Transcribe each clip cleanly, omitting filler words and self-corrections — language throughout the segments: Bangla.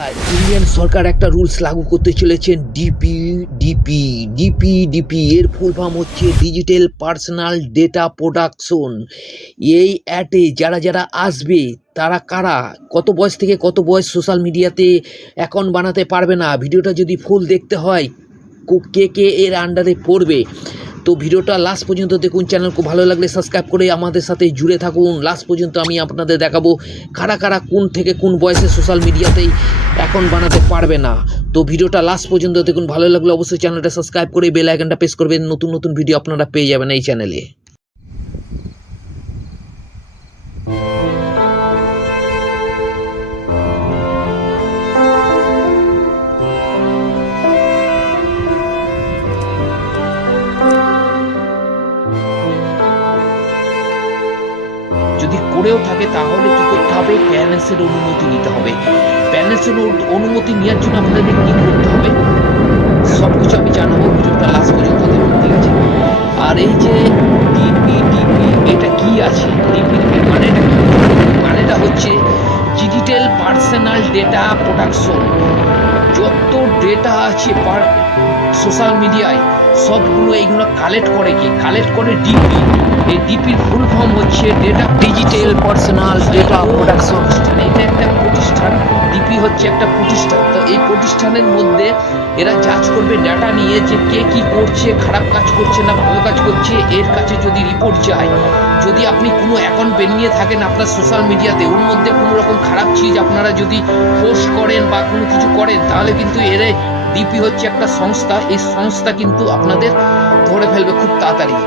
নমস্কার। ইন্ডিয়ান সরকার একটা রুলস লাগু করতে চলেছেন ডিপি এর ফুল ফর্ম হচ্ছে ডিজিটাল পার্সোনাল ডেটা প্রোটেকশন। এই অ্যাডে যারা যারা আসবে তারা কারা, কত বয়স থেকে কত বয়স সোশ্যাল মিডিয়াতে অ্যাকাউন্ট বানাতে পারবে না, ভিডিওটা যদি ফুল দেখতে হয় কে কে এর আন্ডারে পড়বে। তো ভিডিওটা লাস্ট পর্যন্ত দেখুন। চ্যানেলকে ভালো লাগলে সাবস্ক্রাইব করে আমাদের সাথে জুড়ে থাকুন। লাস্ট পর্যন্ত আমি আপনাদের দেখাবো কারা কারা কোন থেকে কোন বয়সে সোশ্যাল মিডিয়াতেই অ্যাকাউন্ট বানাতে পারবে না। তো ভিডিওটা লাস্ট পর্যন্ত দেখুন। ভালো লাগলে অবশ্যই চ্যানেলটা সাবস্ক্রাইব করে বেল আইকনটা প্রেস করবেন। নতুন নতুন ভিডিও আপনারা পেয়ে যাবেন এই চ্যানেলে। যদি করেও থাকে তাহলে কি করতে হবে, প্যারেন্টসের অনুমতি নিতে হবে। প্যারেন্টসের অনুমতি নেওয়ার জন্য আপনাদের কি করতে হবে সব কিছু আমি জানাবো, ভিডিওটা লাস্ট পর্যন্ত দেখুন, ঠিক আছে। আর এই যে ডিপি এটা কি আছে, ডিপির মানেটা কি? মানেটা হচ্ছে ডিজিটাল পার্সোনাল ডেটা প্রোটেকশন। যত ডেটা আছে সোশ্যাল মিডিয়ায় সবগুলো এইগুলো কালেক্ট করে ডিপি। এই ডিপির ফুল ফর্ম হচ্ছে ডিজিটাল পার্সোনাল ডেটা প্রোটেকশন। এটা একটা প্রতিষ্ঠান, ডিপি হচ্ছে একটা প্রতিষ্ঠান। তো এই প্রতিষ্ঠানের মধ্যে এরা জাজ করবে ডাটা নিয়ে যে কে কি করছে, খারাপ কাজ করছে না ভালো কাজ করছে। এর কাছে যদি রিপোর্ট যায়, যদি আপনি কোনো অ্যাকাউন্ট বানিয়ে থাকেন আপনার সোশ্যাল মিডিয়াতে, ওর মধ্যে কোনো রকম খারাপ চিজ আপনারা যদি পোস্ট করেন বা কোনো কিছু করেন, তাহলে কিন্তু এর ডিপি হচ্ছে একটা সংস্থা, এই সংস্থা কিন্তু আপনাদের ধরে ফেলবে খুব তাড়াতাড়ি।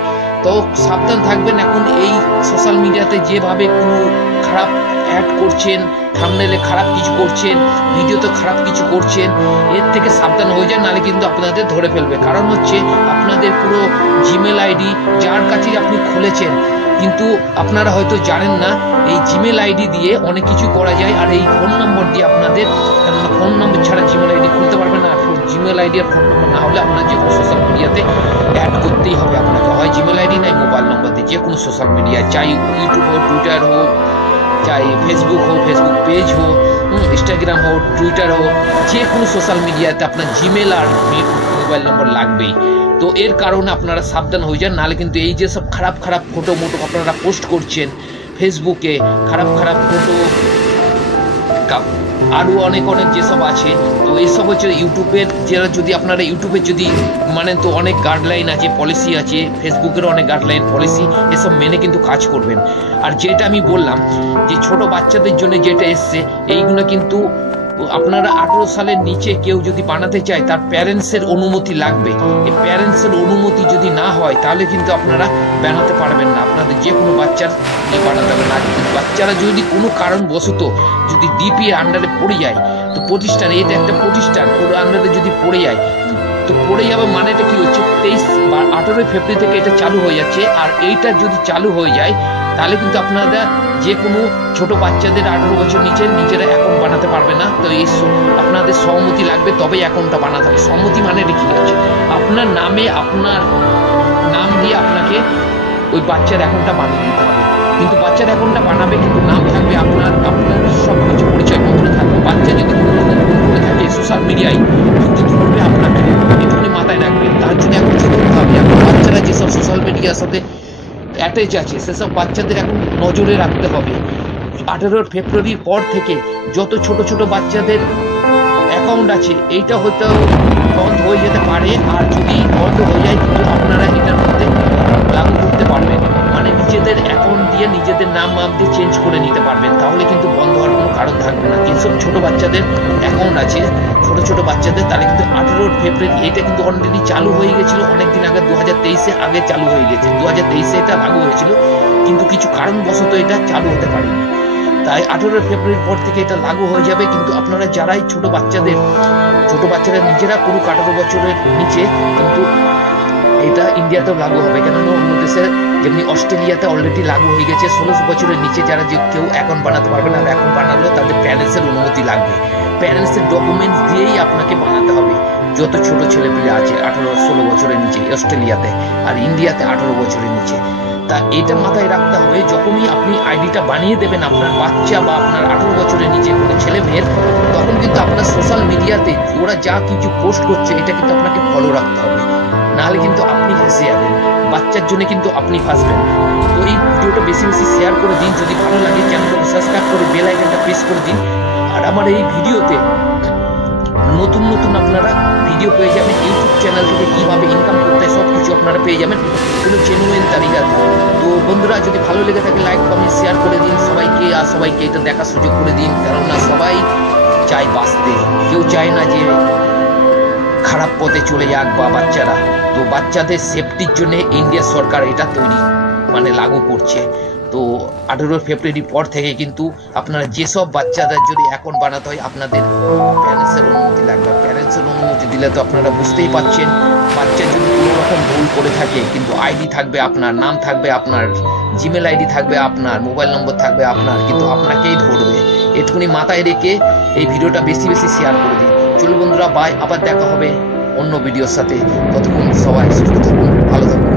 তো সাবধান থাকবেন। এখন এই সোশ্যাল মিডিয়াতে যেভাবে কোনো খারাপ অ্যাড করছেন, থাম্বনেলে খারাপ কিছু করছেন, ভিডিওতে খারাপ কিছু করছেন, এর থেকে সাবধান হয়ে যান, নাহলে কিন্তু আপনাদের ধরে ফেলবে। কারণ হচ্ছে আপনাদের পুরো জিমেল আইডি যার কাছেই আপনি খুলেছেন, কিন্তু আপনারা হয়তো জানেন না এই জিমেল আইডি দিয়ে অনেক কিছু করা যায়। আর এই ফোন নম্বর দিয়ে আপনাদের, কেননা ফোন নম্বর ছাড়া জিমেল আইডি খুলতে পারবেন না। আর জিমেল আইডি আর ফোন নম্বর না হলে আপনার যে কোনো সোশ্যাল মিডিয়াতে অ্যাড করতেই হবে আপনাকে, হয় জিমেল আইডি নাই মোবাইল নম্বর দিয়ে যে কোনো সোশ্যাল মিডিয়ায়, চাই ইউটিউব হোক, টুইটার হোক, চাই ফেসবুক হোক, ফেসবুক পেজ হোক, ইনস্টাগ্রাম হোক, টুইটার হোক, যে কোনো সোশ্যাল মিডিয়াতে আপনার জিমেল আর মোবাইল নম্বর লাগবেই। তো এর কারণে আপনারা সাবধান হয়ে যান, নাহলে কিন্তু এই যে সব খারাপ খারাপ ফটো মোটো আপনারা পোস্ট করছেন ফেসবুকে, খারাপ খারাপ ফটো আরও অনেক যেসব আছে, তো এইসব হচ্ছে ইউটিউবের, যারা যদি আপনারা ইউটিউবে যদি মানেন তো অনেক গাইডলাইন আছে, পলিসি আছে, ফেসবুকেরও অনেক গাইডলাইন পলিসি, এসব মেনে কিন্তু কাজ করবেন। আর যেটা আমি বললাম যে ছোট বাচ্চাদের জন্য যেটা এসছে, এইগুলো কিন্তু আপনারা 18 সালের নিচে কেউ যদি বানাতে চায় তার প্যারেন্টসের অনুমতি লাগবে। এই প্যারেন্টসের অনুমতি যদি না হয় তাহলে কিন্তু আপনারা বানাতে পারবেন না, আপনাদের যে কোনো বাচ্চার বানাতে হবে না। বাচ্চারা যদি কোনো কারণবশত যদি ডিপি আন্ডারে পড়ে যায়, তো প্রতিষ্ঠান, এটা একটা প্রতিষ্ঠান, ওর আন্ডারে যদি পড়ে যায়, তো পড়ে যাবে মানেটা কি হচ্ছে 23 বা 18 ফেব্রুয়ারি থেকে এটা চালু হয়ে যাচ্ছে। আর এইটা যদি চালু হয়ে যায় তাহলে কিন্তু আপনারা যে কোনো ছোট বাচ্চাদের 18 বছর নিজেরা অ্যাকাউন্ট বানাতে পারবে না। তো এই আপনাদের সহমতি লাগবে, তবেই অ্যাকাউন্টটা বানাতে হবে। সহমতি মানেটা কি হচ্ছে, আপনার নামে আপনার নাম দিয়ে আপনাকে ওই বাচ্চার অ্যাকাউন্টটা বানিয়ে দিতে হবে। কিন্তু বাচ্চার অ্যাকাউন্টটা বানাবে, কিন্তু নাম থাকবে আপনার সব কিছু পরিচয়পত্র থাকবে। বাচ্চা যদি কোনো রকম করে থাকে সোশ্যাল মিডিয়ায়, কিন্তু ধরবে আপনাকে, এটুকুনি মাথায় রাখবেন। তার জন্য এখন কি করতে হবে, এখন বাচ্চারা যেসব সোশ্যাল মিডিয়ার সাথে অ্যাটাচ আছে সেসব বাচ্চাদের এখন নজরে রাখতে হবে। 18 ফেব্রুয়ারির পর থেকে যত ছোট ছোট বাচ্চাদের অ্যাকাউন্ট আছে এইটা হয়তো বন্ধ হয়ে যেতে পারে। আর যদি বন্ধ হয়ে যায় কিন্তু আপনারা এটার মধ্যে লাগু করতে পারবেন, মানে নিজেদের অ্যাকাউন্ট দিয়ে নিজেদের নাম দিয়ে চেঞ্জ করে নিতে পারবেন, তাহলে কিন্তু বন্ধ হওয়ার কোনো কারণ থাকবে না। যেসব ছোট বাচ্চাদের অ্যাকাউন্ট আছে, ছোট বাচ্চাদের, তাহলে কিন্তু 18 ফেব্রুয়ারি এটা কিন্তু অলরেডি চালু হয়ে গেছিল অনেকদিন আগে, 2023-এ আগে চালু হয়ে গেছে। 2023-এ এটা লাগু হয়েছিল, কিন্তু কিছু কারণবশত এটা চালু হতে পারেনি। তাই 18 ফেব্রুয়ারির পর থেকে এটা লাগু হয়ে যাবে। কিন্তু আপনারা যারাই ছোট বাচ্চারা নিজেরা কোনো 18 বছরের নিচে, কিন্তু এটা ইন্ডিয়াতেও লাগু হবে, কেননা অন্য দেশে যেমনি অস্ট্রেলিয়াতে অলরেডি লাগু হয়ে গেছে। 16 বছরের নিচে যারা যে কেউ অ্যাকাউন্ট বানাতে পারবে না, অ্যাকাউন্ট বানালেও তাদের প্যারেন্টসের অনুমতি লাগবে। প্যারেন্টসের ডকুমেন্টস দিয়েই আপনাকে বানাতে হবে। যত ছোট ছেলেপিলে আছে 18-16 বছরের নিচে অস্ট্রেলিয়াতে, আর ইন্ডিয়াতে 18 বছরের নিচে। তা এটা মাথায় রাখতে হবে, যখনই আপনি আইডিটা বানিয়ে দেবেন আপনার বাচ্চা বা আপনার 18 বছরের নিচে কোনো ছেলে মেয়ের, তখন কিন্তু আপনার সোশ্যাল মিডিয়াতে ওরা যা কিছু পোস্ট করছে এটা কিন্তু আপনাকে ফলো রাখতে হবে, নাহলে কিন্তু আপনি ফেঁসে যাবেন, বাচ্চার জন্য কিন্তু আপনি ফাঁসবেন। তো এই ভিডিওটা বেশি বেশি শেয়ার করে দিন, যদি ভালো লাগে চ্যানেলটাকে সাবস্ক্রাইব করে বেল আইকনটা প্রেস করে দিন। আর আমার এই ভিডিওতে নতুন নতুন আপনারা ভিডিও পেয়ে যাবেন, ইউটিউব চ্যানেল থেকে কীভাবে ইনকাম করতে হয় সব কিছু আপনারা পেয়ে যাবেন কোনো জেনুইন তালিকাতে। তো বন্ধুরা, যদি ভালো লেগে থাকে লাইক কমেন্ট শেয়ার করে দিন সবাইকে, আর সবাইকে এটা দেখার সুযোগ করে দিন, কেননা সবাই চায় বাঁচতে, কেউ চায় না যে খারাপ পথে চলে যাক বা বাচ্চারা। তো বাচ্চাদের সেফটির জন্য ইন্ডিয়া সরকার এটা তৈরি লাগু করছে। তো 18 ফেব্রুয়ারি পর থেকে কিন্তু আপনারা যেসব বাচ্চাদের যদি অ্যাকাউন্ট বানাতে হয় আপনাদের প্যারেন্টসের অনুমতি লাগবে। প্যারেন্টসের অনুমতি দিলে তো আপনারা বুঝতেই পারছেন, বাচ্চা যদি কোনো রকম ভুল করে থাকে কিন্তু আইডি থাকবে আপনার, নাম থাকবে আপনার, জিমেল আইডি থাকবে আপনার, মোবাইল নম্বর থাকবে আপনার, কিন্তু আপনাকেই ধরবে। এটুকুনি মাথায় রেখে এই ভিডিওটা বেশি বেশি শেয়ার করে দিন। চলো বন্ধুরা, বাই, আবার দেখা হবে অন্য ভিডিওর সাথে। ততক্ষণ সবাই সুস্থ থাকুন, ভালো থাকুন।